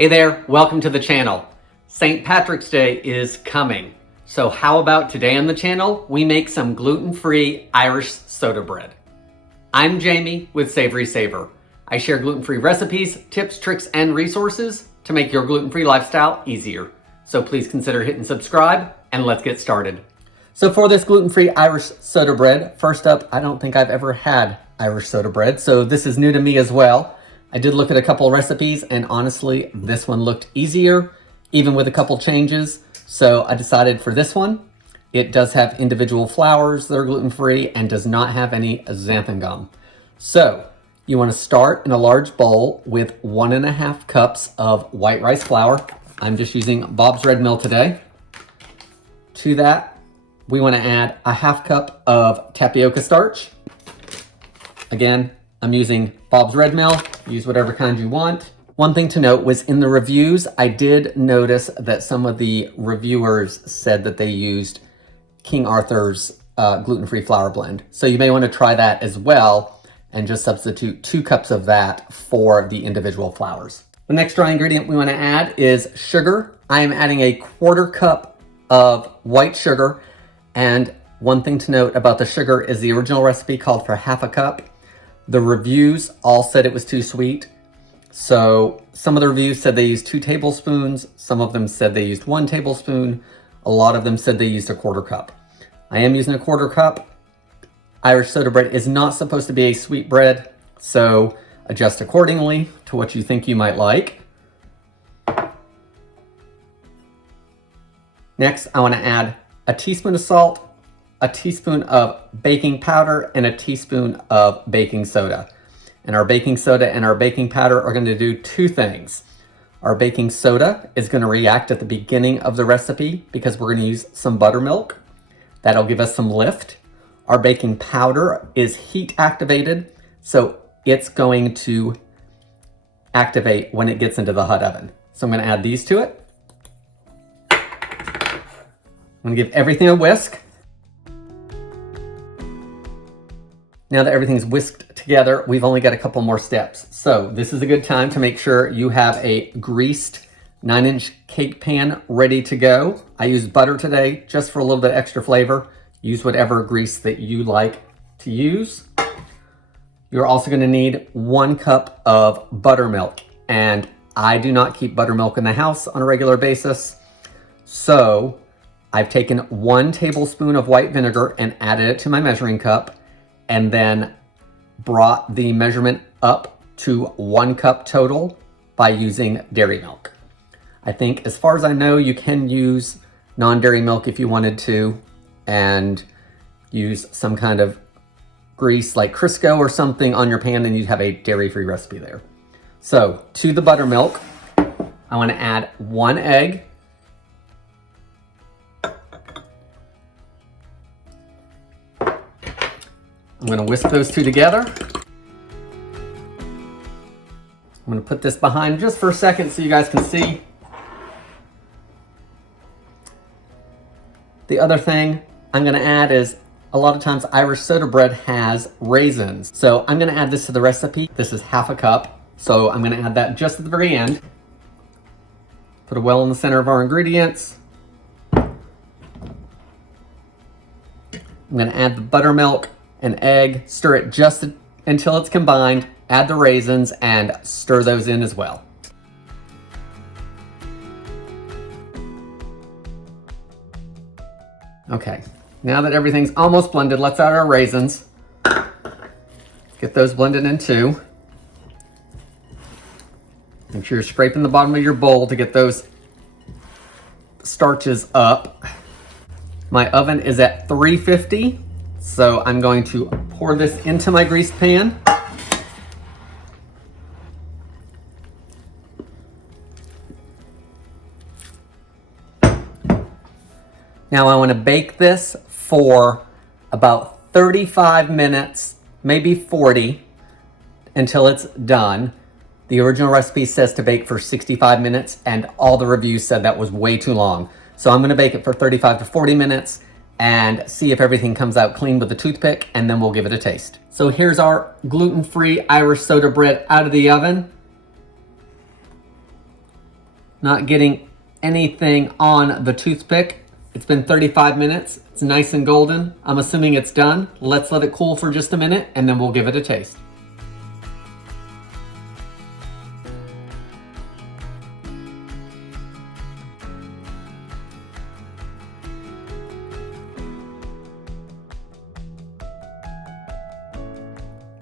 Hey there, welcome to the channel. St. Patrick's Day is coming. So how about today on the channel, we make some gluten-free Irish soda bread. I'm Jamie with SavorySaver. I share gluten-free recipes, tips, tricks, and resources to make your gluten-free lifestyle easier. So please consider hitting subscribe and let's get started. So for this gluten-free Irish soda bread, first up, I don't think I've ever had Irish soda bread, so this is new to me as well. I did look at a couple recipes and honestly, this one looked easier, even with a couple changes. So I decided for this one. It does have individual flours that are gluten-free and does not have any xanthan gum. So you want to start in a large bowl with 1.5 cups of white rice flour. I'm just using Bob's Red Mill today. To that, we want to add a 1/2 cup of tapioca starch. Again, I'm using Bob's Red Mill. Use whatever kind you want. One thing to note was in the reviews, I did notice that some of the reviewers said that they used King Arthur's gluten-free flour blend. So you may want to try that as well and just substitute 2 cups of that for the individual flours. The next dry ingredient we want to add is sugar. I am adding a 1/4 cup of white sugar. And one thing to note about the sugar is the original recipe called for 1/2 cup. The reviews all said it was too sweet. So some of the reviews said they used 2 tablespoons. Some of them said they used 1 tablespoon. A lot of them said they used a 1/4 cup. I am using a 1/4 cup. Irish soda bread is not supposed to be a sweet bread, so adjust accordingly to what you think you might like. Next, I want to add a teaspoon of salt, a teaspoon of baking powder, and a teaspoon of baking soda. And our baking soda and our baking powder are going to do 2 things. Our baking soda is going to react at the beginning of the recipe because we're going to use some buttermilk. That'll give us some lift. Our baking powder is heat activated, so it's going to activate when it gets into the hot oven. So I'm going to add these to it. I'm going to give everything a whisk. Now that everything's whisked together, we've only got a couple more steps. So this is a good time to make sure you have a greased 9-inch cake pan ready to go. I used butter today just for a little bit extra flavor. Use whatever grease that you like to use. You're also going to need 1 cup of buttermilk. And I do not keep buttermilk in the house on a regular basis. So I've taken 1 tablespoon of white vinegar and added it to my measuring cup, and then brought the measurement up to 1 cup total by using dairy milk. I think, as far as I know, you can use non-dairy milk if you wanted to, and use some kind of grease like Crisco or something on your pan, and you'd have a dairy-free recipe there. So to the buttermilk, I want to add 1 egg. I'm going to whisk those 2 together. I'm going to put this behind just for a second so you guys can see. The other thing I'm going to add is a lot of times Irish soda bread has raisins. So I'm going to add this to the recipe. This is 1/2 cup. So I'm going to add that just at the very end. Put it well in the center of our ingredients. I'm going to add the buttermilk and egg, stir it just until it's combined, add the raisins, and stir those in as well. Okay, now that everything's almost blended, let's add our raisins. Get those blended in too. Make sure you're scraping the bottom of your bowl to get those starches up. My oven is at 350. So I'm going to pour this into my greased pan. Now I want to bake this for about 35 minutes, maybe 40, until it's done. The original recipe says to bake for 65 minutes, and all the reviews said that was way too long. So I'm going to bake it for 35 to 40 minutes. And see if everything comes out clean with a toothpick, and then we'll give it a taste. So here's our gluten-free Irish soda bread out of the oven. Not getting anything on the toothpick. It's been 35 minutes. It's nice and golden. I'm assuming it's done. Let's let it cool for just a minute and then we'll give it a taste.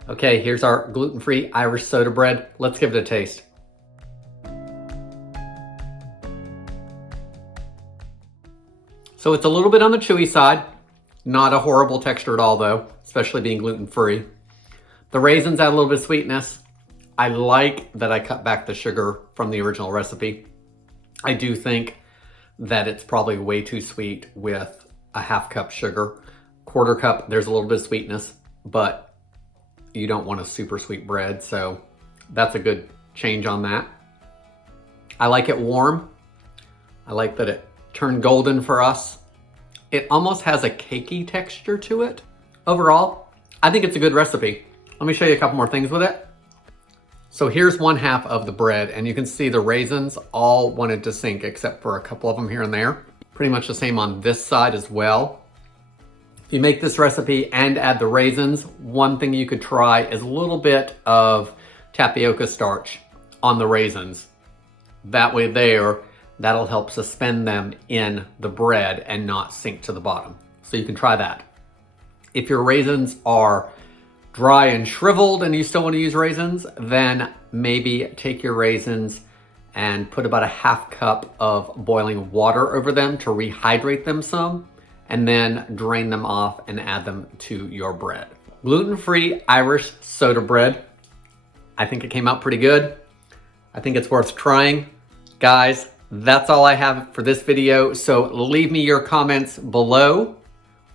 Okay, here's our gluten-free Irish soda bread. Let's give it a taste. So it's a little bit on the chewy side. Not a horrible texture at all though, especially being gluten-free. The raisins add a little bit of sweetness. I like that I cut back the sugar from the original recipe. I do think that it's probably way too sweet with a half cup sugar. Quarter cup, there's a little bit of sweetness, but you don't want a super sweet bread, so that's a good change on that. I like it warm. I like that it turned golden for us. It almost has a cakey texture to it. Overall, I think it's a good recipe. Let me show you a couple more things with it. So here's one half of the bread, and you can see the raisins all wanted to sink except for a couple of them here and there. Pretty much the same on this side as well. If you make this recipe and add the raisins, one thing you could try is a little bit of tapioca starch on the raisins. That way that'll help suspend them in the bread and not sink to the bottom. So you can try that. If your raisins are dry and shriveled and you still want to use raisins, then maybe take your raisins and put about a half cup of boiling water over them to rehydrate them some, and then drain them off and add them to your bread. Gluten-free Irish soda bread. I think it came out pretty good. I think it's worth trying. Guys, that's all I have for this video. So leave me your comments below,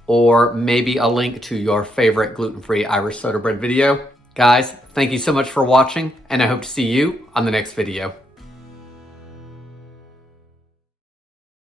or maybe a link to your favorite gluten-free Irish soda bread video. Guys, thank you so much for watching, and I hope to see you on the next video.